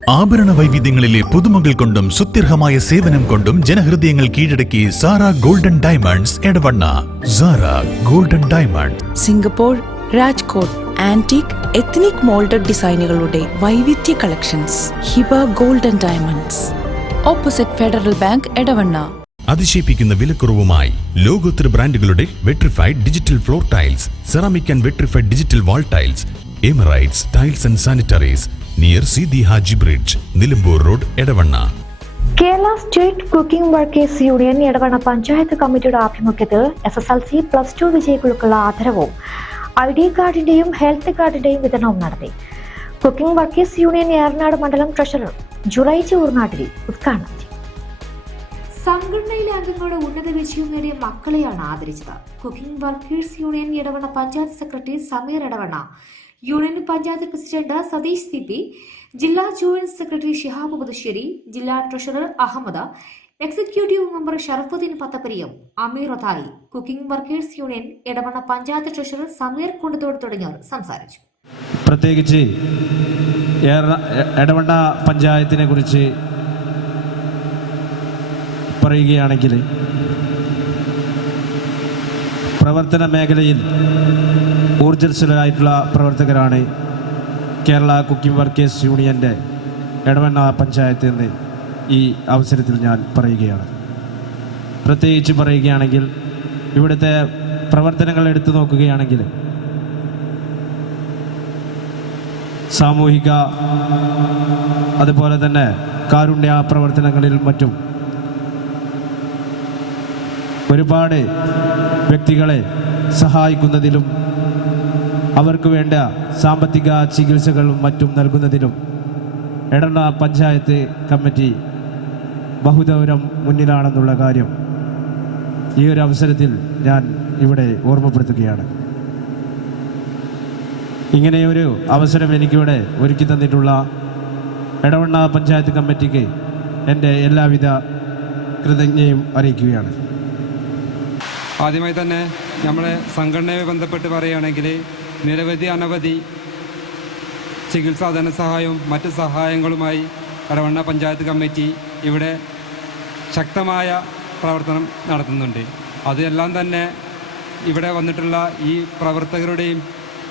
ആഭരണ വൈവിധ്യങ്ങളിലെ പുതുമകൾ കൊണ്ടും സുത്യർഹമായ സേവനം കൊണ്ടും ജനഹൃദയങ്ങൾ കീഴടക്കി Sara golden diamonds Edavanna. Sara golden diamond, Singapore, Rajkot antique ethnic moulded ഡിസൈനുകളുടെ വൈവിധ്യ collections. Hiba golden diamonds, opposite federal bank, Edavanna. അതിശയിപ്പിക്കുന്ന വിലക്കുറവുമായി ലോകോത്തര ബ്രാൻഡുകളുടെ vitrified digital floor tiles, ceramic and vitrified digital wall tiles, Emirates tiles and sanitaries near Sidi Haji bridge, Nilambur road, Edavanna. Kerala state cooking workers union Edavanna panchayat കമ്മിറ്റിയുടെ ആഭിമുഖ്യത്തിൽ SSLC +2 വിജയികൾക്കുള്ള ആദരവും ID കാർഡിന്റെയും health കാർഡിന്റെയും വിതരണവും നടത്തി. കുക്കിംഗ് വർക്കേഴ്സ് യൂണിയൻ ഏറനാട് മണ്ഡലം ട്രഷറർ ജുലൈ ഊർനാട്ടിൽ ഉദ്ഘാടനം ചെയ്തു. സംഘടനയിലെ അംഗങ്ങളുടെ ഉന്നത വിജയം നേടിയ മക്കളെയാണ് ആദരിച്ചത്. Cooking workers union Edavanna panchayat secretary Sameer Edavanna, union panchayat president Satheesh CP, ജില്ലാ ജോയിന്റ് സെക്രട്ടറി ഷിഹാബ് പുതുശ്ശേരി, ജില്ലാ treasurer Ahammed, executive member Sharafuddeen Pathappiriyam, Ameer Othayi, cooking workers union Edavanna panchayat treasurer Sameer Kundathode തുടങ്ങിയവർ സംസാരിച്ചു. പ്രത്യേകിച്ച് എടവണ്ണ പഞ്ചായത്തിനെ കുറിച്ച് പറയുകയാണെങ്കിൽ പ്രവർത്തന മേഖലയിൽ ഊർജ്ജസ്വലരായിട്ടുള്ള പ്രവർത്തകരാണ് കേരള കുക്കിംഗ് വർക്കേഴ്സ് യൂണിയൻ്റെ എടവണ്ണ പഞ്ചായത്ത് എന്ന് ഈ അവസരത്തിൽ ഞാൻ പറയുകയാണ്. പ്രത്യേകിച്ച് പറയുകയാണെങ്കിൽ ഇവിടുത്തെ പ്രവർത്തനങ്ങൾ എടുത്തു നോക്കുകയാണെങ്കിൽ സാമൂഹിക അതുപോലെ തന്നെ കാരുണ്യ പ്രവർത്തനങ്ങളിൽ മറ്റും ഒരുപാട് വ്യക്തികളെ സഹായിക്കുന്നതിലും അവർക്ക് വേണ്ട സാമ്പത്തിക ചികിത്സകളും മറ്റും നൽകുന്നതിലും എടവണ്ണ പഞ്ചായത്ത് കമ്മിറ്റി ബഹുദൂരം മുന്നിലാണെന്നുള്ള കാര്യം ഈ ഒരു അവസരത്തിൽ ഞാൻ ഇവിടെ ഓർമ്മപ്പെടുത്തുകയാണ്. ഇങ്ങനെയൊരു അവസരം എനിക്കിവിടെ ഒരുക്കി തന്നിട്ടുള്ള എടവണ്ണ പഞ്ചായത്ത് കമ്മിറ്റിക്ക് എൻ്റെ എല്ലാവിധ കൃതജ്ഞതയും അറിയിക്കുകയാണ്. ആദ്യമായി തന്നെ നമ്മളെ സംഘടനയെ ബന്ധപ്പെട്ട് പറയുകയാണെങ്കിൽ അനവധി ചികിത്സാ ധനസഹായവും മറ്റ് സഹായങ്ങളുമായി എടവണ്ണ പഞ്ചായത്ത് കമ്മിറ്റി ഇവിടെ ശക്തമായ പ്രവർത്തനം നടത്തുന്നുണ്ട്. അതെല്ലാം തന്നെ ഇവിടെ വന്നിട്ടുള്ള ഈ പ്രവർത്തകരുടെയും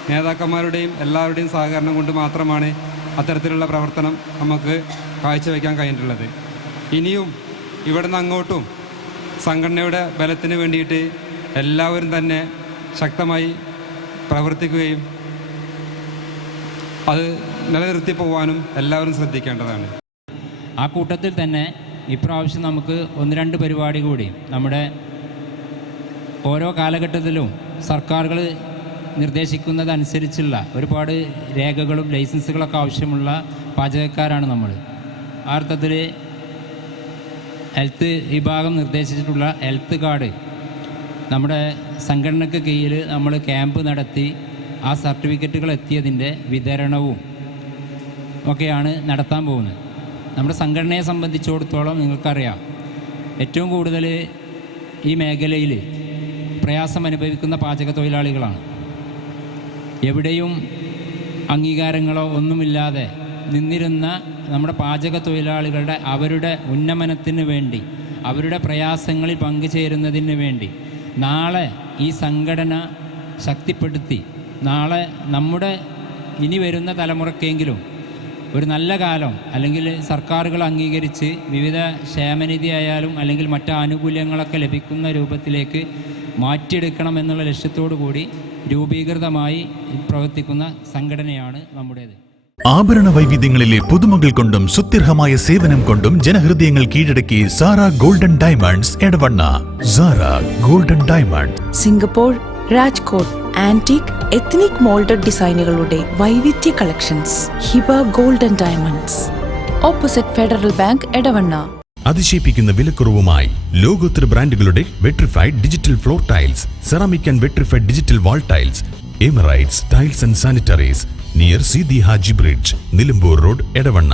നേതാക്കന്മാരുടെയും എല്ലാവരുടെയും സഹകരണം കൊണ്ട് മാത്രമാണ് അത്തരത്തിലുള്ള പ്രവർത്തനം നമുക്ക് കാഴ്ചവെക്കാൻ കഴിഞ്ഞിട്ടുള്ളത്. ഇനിയും ഇവിടെ നിന്ന് അങ്ങോട്ടും സംഘടനയുടെ ബലത്തിന് വേണ്ടിയിട്ട് എല്ലാവരും തന്നെ ശക്തമായി പ്രവർത്തിക്കുകയും അത് നിലനിർത്തി പോകാനും എല്ലാവരും ശ്രദ്ധിക്കേണ്ടതാണ്. ആ കൂട്ടത്തിൽ തന്നെ ഇപ്രാവശ്യം നമുക്ക് 1-2 പരിപാടി കൂടി നമ്മുടെ ഓരോ കാലഘട്ടത്തിലും സർക്കാരുകൾ നിർദ്ദേശിക്കുന്നതനുസരിച്ചുള്ള ഒരുപാട് രേഖകളും ലൈസൻസുകളൊക്കെ ആവശ്യമുള്ള പാചകക്കാരാണ് നമ്മൾ. ആ അർത്ഥത്തിൽ ഹെൽത്ത് വിഭാഗം നിർദ്ദേശിച്ചിട്ടുള്ള ഹെൽത്ത് കാർഡ് നമ്മുടെ സംഘടനയ്ക്ക് കീഴിൽ നമ്മൾ ക്യാമ്പ് നടത്തി ആ സർട്ടിഫിക്കറ്റുകൾ എത്തിയതിൻ്റെ വിതരണവും ഒക്കെയാണ് നടത്താൻ പോകുന്നത്. നമ്മുടെ സംഘടനയെ സംബന്ധിച്ചിടത്തോളം നിങ്ങൾക്കറിയാം, ഏറ്റവും കൂടുതൽ ഈ മേഖലയിൽ പ്രയാസം അനുഭവിക്കുന്ന പാചക തൊഴിലാളികളാണ്. എവിടെയും അംഗീകാരങ്ങളോ ഒന്നുമില്ലാതെ നിന്നിരുന്ന നമ്മുടെ പാചക തൊഴിലാളികളുടെ അവരുടെ ഉന്നമനത്തിന് വേണ്ടി, അവരുടെ പ്രയാസങ്ങളിൽ പങ്കുചേരുന്നതിന് വേണ്ടി നാളെ ഈ സംഘടന ശക്തിപ്പെടുത്തി നാളെ നമ്മുടെ ഇനി വരുന്ന തലമുറക്കെങ്കിലും ഒരു നല്ല കാലം അല്ലെങ്കിൽ സർക്കാരുകൾ അംഗീകരിച്ച് വിവിധ ക്ഷേമനിധി ആയാലും അല്ലെങ്കിൽ മറ്റ് ആനുകൂല്യങ്ങളൊക്കെ ലഭിക്കുന്ന രൂപത്തിലേക്ക് മാറ്റിയെടുക്കണം എന്നുള്ള ലക്ഷ്യത്തോടു കൂടി രൂപീകൃതമായി പ്രവർത്തിക്കുന്ന സംഘടനയാണ് നമ്മുടേത്. ആഭരണ വൈവിധ്യങ്ങളിലെ പുതുമകൾ കൊണ്ടും സുത്യർഹമായ സേവനം കൊണ്ടും ജനഹൃദയങ്ങൾ കീഴടക്കി Sara golden diamonds Edavanna. Sara golden diamond, Singapore, Rajkot antique ethnic moulded ഡിസൈനുകളുടെ വൈവിധ്യ collections. Hiba golden diamonds, opposite federal bank, Edavanna. അതിശയിപ്പിക്കുന്ന വിലക്കുറവുമായി ലോകോത്തര ബ്രാൻഡുകളുടെ vitrified digital floor tiles, ceramic and vitrified digital wall tiles, Emirates tiles and sanitaries near Sidi Haji bridge, Nilambur road, Edavanna.